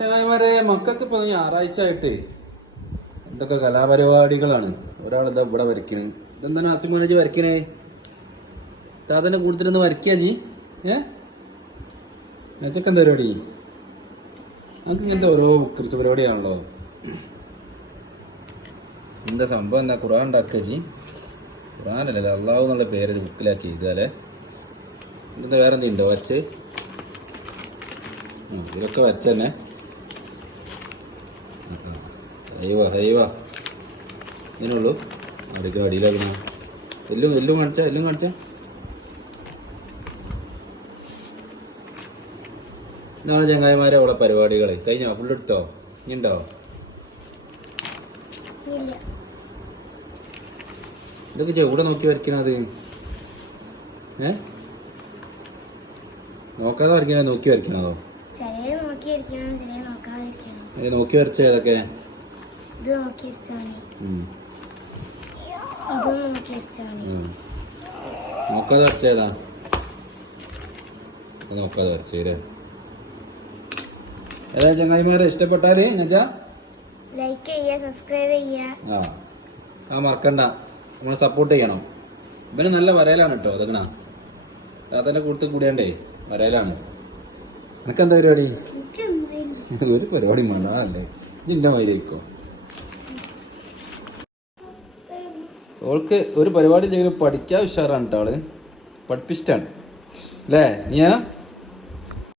ചായമാരെ മക്കൾക്ക് ഇപ്പൊ ഞായറാഴ്ച ആയിട്ട് എന്തൊക്കെ കലാപരിപാടികളാണ്. ഒരാളെന്താ ഇവിടെ വരയ്ക്കണ്. ഇതെന്താണ് ആസിമോനജി വരയ്ക്കണേ? താതന്റെ കൂടുതലൊന്ന് വരയ്ക്കാ ജി. മെച്ചക്ക് എന്താ പരിപാടി? നമുക്ക് ഇങ്ങനത്തെ ഓരോ കുറിച്ച് പരിപാടിയാണല്ലോ. എന്താ സംഭവം? എന്താ ഖുർആൻ ഉണ്ടാക്കുക ജി? ഖുർആനല്ലല്ലോ, അള്ളാഹു എന്നുള്ള പേര് ബുക്കിലാക്കി എഴുതാല്ലേ. എന്താ വേറെ എന്തെങ്കിലും ഉണ്ടോ വരച്ച്? ഇതിലൊക്കെ വരച്ച തന്നെ. ഹൈവാ ഇതിനുള്ളൂ. അവിടേക്ക് അടിയിലാക്കണം. എല്ലും കാണിച്ച ഇതാണ് ചങ്ങായിമാരെ അവളെ പരിപാടികൾ. കഴിഞ്ഞോ? ഫുള്ളെടുത്തോ? ഇനി ഉണ്ടോ? ഇതൊക്കെ ചെവിടെ നോക്കി വരയ്ക്കണത്? നോക്കാതെ വരയ്ക്കണോ നോക്കി വരയ്ക്കണതോ? നോക്കി വരച്ച ഏതൊക്കെ? നോക്കാതെ വരച്ചേതാ? നോക്കാതെ വരച്ചേ. ഏതാ ചങ്ങായിമാരെ ഇഷ്ടപ്പെട്ടാല് ലൈക്ക് ചെയ്യുക, സബ്സ്ക്രൈബ് ചെയ്യുക. മറക്കണ്ട, നമ്മളെ സപ്പോർട്ട് ചെയ്യണം. ഇവന് നല്ല വരയിലാണ് കേട്ടോ. അതെങ്ങനാ താത്തന്റെ കൂട്ടത്തിൽ കൂടിയാണ്ടേ വരയിലാണ്. എനക്കെന്താ പരിപാടി? ഒരു പരിപാടി വേണ്ടല്ലേ ജിന്റെ മയിലേക്കോ. ഓൾക്ക് ഒരു പരിപാടി ചെയ്ത് പഠിക്കാൻ ഉഷാറാണ് കേട്ടോ. ആള് പഠിപ്പിച്ചിട്ടാണ് അല്ലേ നീയാ?